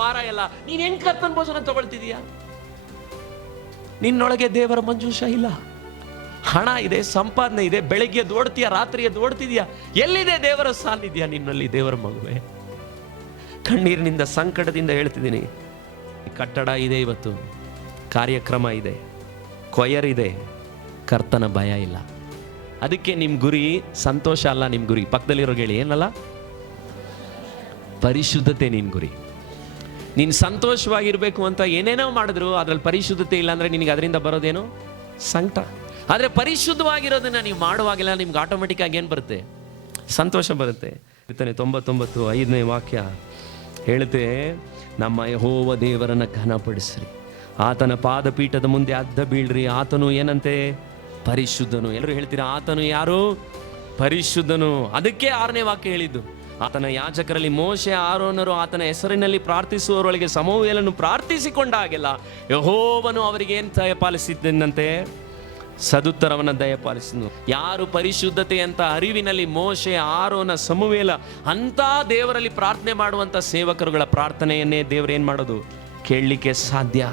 ವಾರ ಎಲ್ಲ ನೀನ್ ಹೆಂಗ್ ಕರ್ತನ ಭೋಜನ ತಗೊಳ್ತಿದೀಯ? ನಿನ್ನೊಳಗೆ ದೇವರ ಮಂಜೂಷ ಇಲ್ಲ. ಹಣ ಇದೆ, ಸಂಪಾದನೆ ಇದೆ, ಬೆಳಗ್ಗೆ ಓಡ್ತೀಯ, ರಾತ್ರಿ ಎದ್ದು ಓಡ್ತಿದ್ಯಾ. ಎಲ್ಲಿದೆ ದೇವರ ಸಾನ್ನಿಧ್ಯ ನಿನ್ನಲ್ಲಿ? ದೇವರ ಮಗುವೆ, ಕಣ್ಣೀರಿನಿಂದ ಸಂಕಟದಿಂದ ಹೇಳ್ತಿದ್ದೀನಿ, ಕಟ್ಟಡ ಇದೆ, ಇವತ್ತು ಕಾರ್ಯಕ್ರಮ ಇದೆ, ಕೊಯರ್ ಇದೆ, ಕರ್ತನ ಭಯ ಇಲ್ಲ. ಅದಕ್ಕೆ ನಿಮ್ಮ ಗುರಿ ಸಂತೋಷ ಅಲ್ಲ. ನಿಮ್ಮ ಗುರಿ ಪಕ್ಕದಲ್ಲಿರೋ ಹೇಳಿ ಏನಲ್ಲ, ಪರಿಶುದ್ಧತೆ ನಿನ್ನ ಗುರಿ. ನೀನು ಸಂತೋಷವಾಗಿರ್ಬೇಕು ಅಂತ ಏನೇನೋ ಮಾಡಿದ್ರು ಅದ್ರಲ್ಲಿ ಪರಿಶುದ್ಧತೆ ಇಲ್ಲ ಅಂದರೆ ನಿನಗೆ ಅದರಿಂದ ಬರೋದೇನು? ಸಂಕಟ. ಆದರೆ ಪರಿಶುದ್ಧವಾಗಿರೋದನ್ನ ನೀವು ಮಾಡುವಾಗೆಲ್ಲ ನಿಮ್ಗೆ ಆಟೋಮೆಟಿಕ್ ಆಗಿ ಏನು ಬರುತ್ತೆ? ಸಂತೋಷ ಬರುತ್ತೆ. 99:5 ವಾಕ್ಯ ಹೇಳುತ್ತೆ, ನಮ್ಮ ಯೆಹೋವ ದೇವರನ್ನ ಘನಪಡಿಸ್ರಿ, ಆತನ ಪಾದಪೀಠದ ಮುಂದೆ ಅಡ್ಡ ಬೀಳ್ರಿ, ಆತನು ಏನಂತೆ? ಪರಿಶುದ್ಧನು. ಎಲ್ಲರೂ ಹೇಳ್ತೀರಾ ಆತನು ಯಾರು? ಪರಿಶುದ್ಧನು. ಅದಕ್ಕೆ 6ನೇ ವಾಕ್ಯ ಹೇಳಿದ್ದು, ಆತನ ಯಾಜಕರಲ್ಲಿ ಮೋಶೆ ಆರೋನರು ಆತನ ಹೆಸರಿನಲ್ಲಿ ಪ್ರಾರ್ಥಿಸುವವರೊಳಗೆ ಸಮೂವೇಲನ್ನು ಪ್ರಾರ್ಥಿಸಿಕೊಂಡಾಗೆಲ್ಲ ಯೆಹೋವನು ಅವರಿಗೆ ಏನು ದಯಪಾಲಿಸಿದ್ದನಂತೆ? ಸದುತ್ತರವನ್ನು ದಯಪಾಲಿಸಿದ್ನು. ಯಾರು ಪರಿಶುದ್ಧತೆ ಅಂತ ಅರಿವಿನಲ್ಲಿ ಮೋಶೆ, ಆರೋನ, ಸಮುವೇಲ ಅಂತ ದೇವರಲ್ಲಿ ಪ್ರಾರ್ಥನೆ ಮಾಡುವಂಥ ಸೇವಕರುಗಳ ಪ್ರಾರ್ಥನೆಯನ್ನೇ ದೇವರೇನು ಮಾಡೋದು? ಕೇಳಲಿಕ್ಕೆ ಸಾಧ್ಯ.